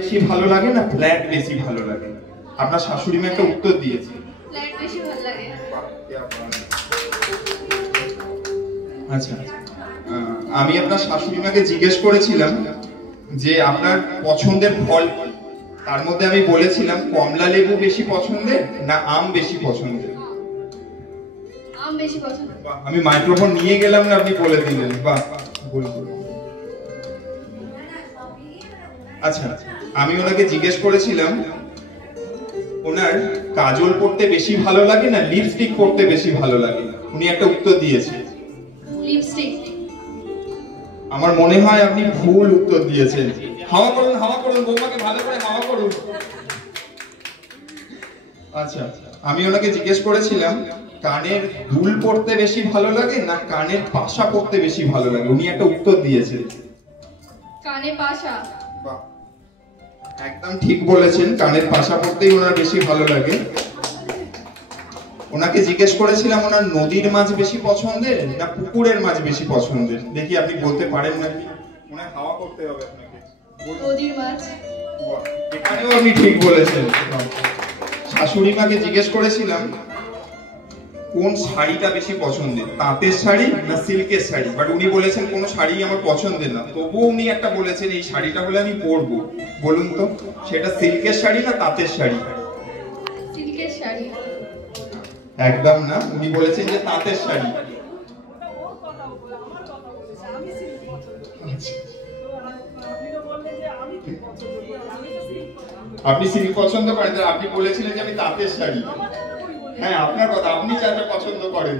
বেশি ভালো লাগে না ফ্ল্যাট বেশি ভালো লাগে? আপনার শাশুড়ি মা একটা উত্তর দিয়েছে, ফ্ল্যাট বেশি ভালো লাগে। আচ্ছা, আমি আপনার শাশুড়ি মাকে জিজ্ঞেস করেছিলাম যে আপনার পছন্দের ফল কি? তার মধ্যে আমি বলেছিলাম কমলা লেবু বেশি পছন্দের না আম বেশি পছন্দের? আম বেশি পছন্দ। আমি মাইক্রোফোন নিয়ে গেলাম না, আপনি বলে দিলেন। বাহ, বলুন। আচ্ছা, আমি ওনাকে জিজ্ঞেস করেছিলাম ওনার কাজল পরতে বেশি ভালো লাগে না লিপস্টিক পরতে বেশি ভালো লাগে? উনি একটা উত্তর দিয়েছে লিপস্টিক। আমার মনে হয় আপনি ভুল উত্তর দিয়েছেন। হাওয়া করুন, হাওয়া করুন, বৌমাকে ভালো করে হাওয়া করুন। আচ্ছা, আমি ওনাকে জিজ্ঞেস করেছিলাম কানের দুল পরতে বেশি ভালো লাগে না কানের পাশা পরতে বেশি ভালো লাগে? উনি একটা উত্তর দিয়েছেন কানে পাশা। বাহ, একদম ঠিক বলেছেন, কানের পাশা পরতেই ওনার বেশি ভালো লাগে। ওনাকে জিজ্ঞেস করেছিলাম ওনার নদীর মাছ বেশি পছন্দের না পুকুরের মাছ বেশি পছন্দের? দেখি আপনি বলতে পারেন নাকি। মনে হয় হাওয়া করতে হবে আপনাকে। নদীর মাছ। বাহ, এখানেও আপনি ঠিক বলেছেন। শাশুড়ি মাকে জিজ্ঞেস করেছিলাম কোন শাড়িটা বেশি পছন্দের, তাঁতের শাড়ি না সিল্কের শাড়ি? বাট উনি বলেছেন কোনো শাড়ি আমার পছন্দের না। তবুও উনি একটা বলেছেন এই শাড়িটা হলে আমি পরবো। বলুন তো সেটা সিল্কের শাড়ি না তাঁতের শাড়ি? সিল্কের শাড়ি। একদম না, উনি বলেছেন যে তাঁতের শাড়ি। আপনি সিল্ক পছন্দ করেন, আপনি বলেছিলেন যে আমি তাঁতের শাড়ি। হ্যাঁ, আপনার কথা, আপনি যাটা পছন্দ করেন।